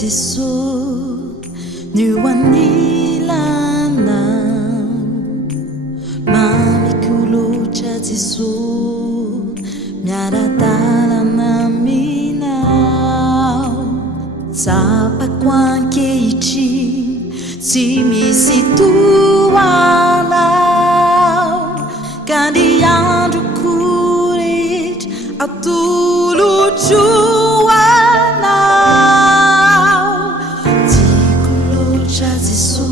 Jesu nu wanilana mamikulocha Jesu miaradalana minao tsapa kwankehitry tsy misy toanao ka ny androko rehetra atolotro anao tikolotra Jesu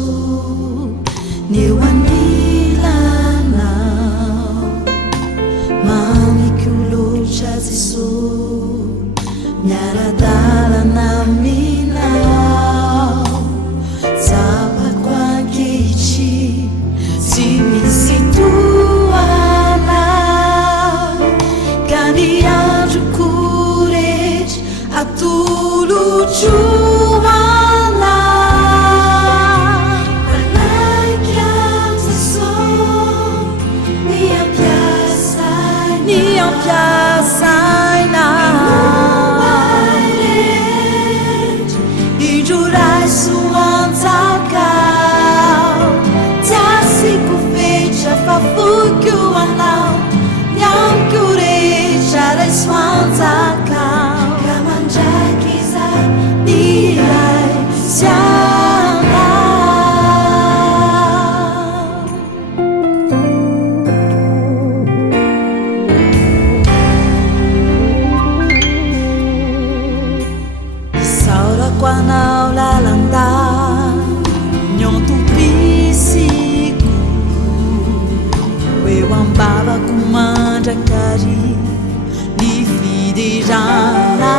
neo anilanao mamikolotra Jesu miaradalana minao tsapa kwankehitry tsy misy toanao ka ny androko rehetra atolotro Quanao lalanda nyontompisiko eo ambavako mandrakary ny fiderana